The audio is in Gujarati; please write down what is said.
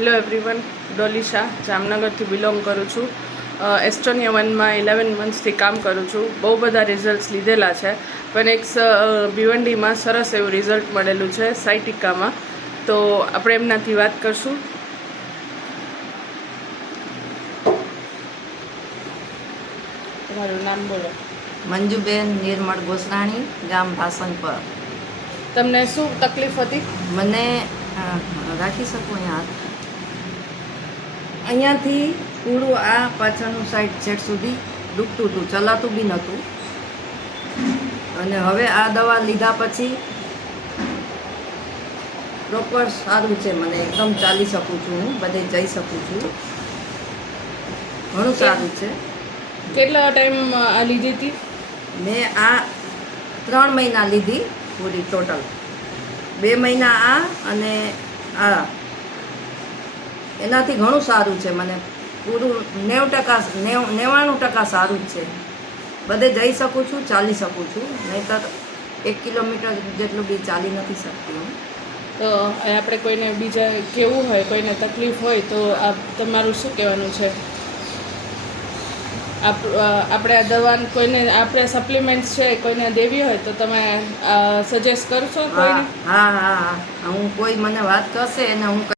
હેલો એવરીવન, ડોલી શાહ જામનગરથી બિલોંગ કરું છું. એસ્ટોનિયા 1માં 11 મંથ્સથી કામ કરું છું. બહુ બધા રિઝલ્ટ્સ લીધેલા છે, પણ એક ભિવંડીમાં સરસ એવું રિઝલ્ટ મળેલું છે સાયટિકામાં. તો આપણે એમનાથી વાત કરશું. તમારું નામ બોલો. મંજુબેન નિર્મળ ગોસરાણી, ગામ ભાસનપર. તમને શું તકલીફ હતી? મને રાખી શકું અહીંયાથી પૂરું આ પાછળનું સાઈડ છેક સુધી દુખતું હતું, ચલાતું બી નહોતું. અને હવે આ દવા લીધા પછી પ્રોપર સારું છે. મને એકદમ ચાલી શકું છું, હું બધે જઈ શકું છું, ઘણું સારું છે. કેટલા ટાઈમ આ લીધી હતી? મેં આ 3 મહિના લીધી પૂરી ટોટલ. 2 મહિના આ અને આ, એનાથી ઘણું સારું છે. મને પૂરું 90% સારું જ છે. બધે જઈ શકું છું, ચાલી શકું છું. નહીંતર 1 કિલોમીટર જેટલું બી ચાલી નથી શકતી હું. તો આપણે કોઈને બીજા કેવું હોય, કોઈને તકલીફ હોય તો તમારું શું કહેવાનું છે? આપણે આ દવા કોઈને, આપણે સપ્લિમેન્ટ્સ છે કોઈને દેવી હોય તો તમે સજેસ્ટ કરશો કોઈને? હા, હું કોઈ મને વાત કરશે એને હું